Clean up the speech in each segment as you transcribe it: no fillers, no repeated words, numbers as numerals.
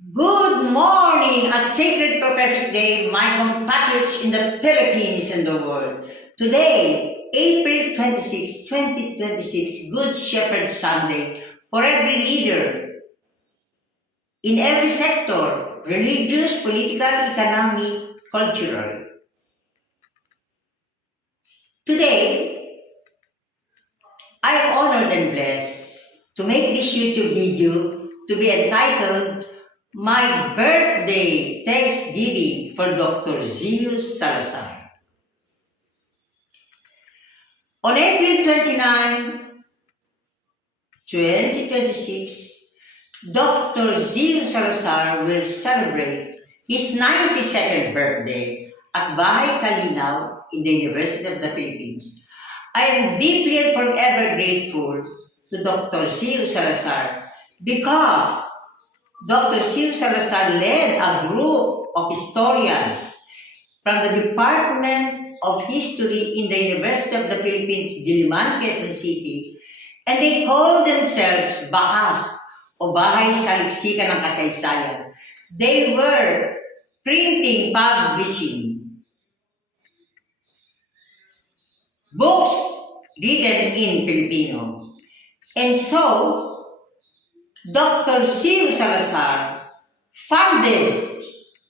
Good morning, a sacred prophetic day, my compatriots in the Philippines and the world. Today, April 26, 2026, Good Shepherd Sunday for every leader in every sector, religious, political, economic, cultural. Today, I am honored and blessed to make this YouTube video to be entitled My Birthday Thanksgiving for Dr. Zeus Salazar. On April 29, 2026, Dr. Zeus Salazar will celebrate his 92nd birthday at Bahay Kalinaw in the University of the Philippines. I am deeply and forever grateful to Dr. Zeus Salazar because Dr. Zeus Salazar led a group of historians from the Department of History in the University of the Philippines, Diliman, Quezon City, and they call themselves Bahas o Bahay Saliksikan ng Kasaysayan. They were printing, publishing books written in Filipino. And so, Dr. Zeus Salazar funded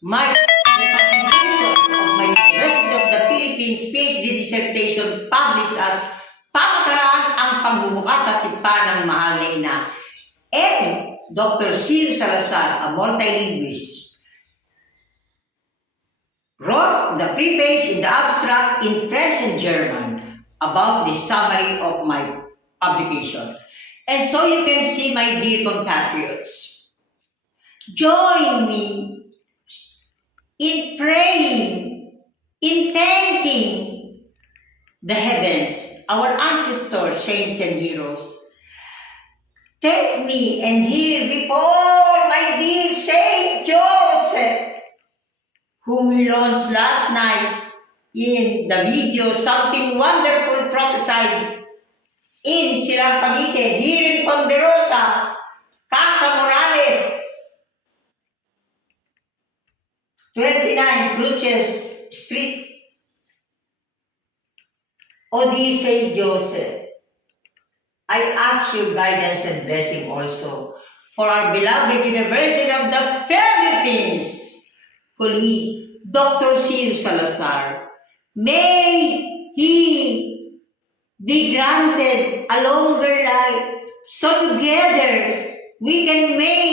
the publication of my University of the Philippines PhD dissertation published as Pagkaraan ang Pagbubukas sa Tipan ng Mahal na Ina. And Dr. Zeus Salazar, a multilinguist, wrote the preface in the abstract in French and German about the summary of my publication. And so you can see, my dear compatriots, join me in praying, in thanking the heavens, our ancestors, saints, and heroes. Take me and hear before my dear Saint Joseph, whom we launched last night in the video, Something Wonderful Prophesied in Silang Cavite, here in Ponderosa, Casa Morales, 29 Cruces Street. O dear Saint Joseph, I ask your guidance and blessing also for our beloved University of the Philippines colleague, Dr. Zeus Salazar. May he be granted a longer life, so together we can make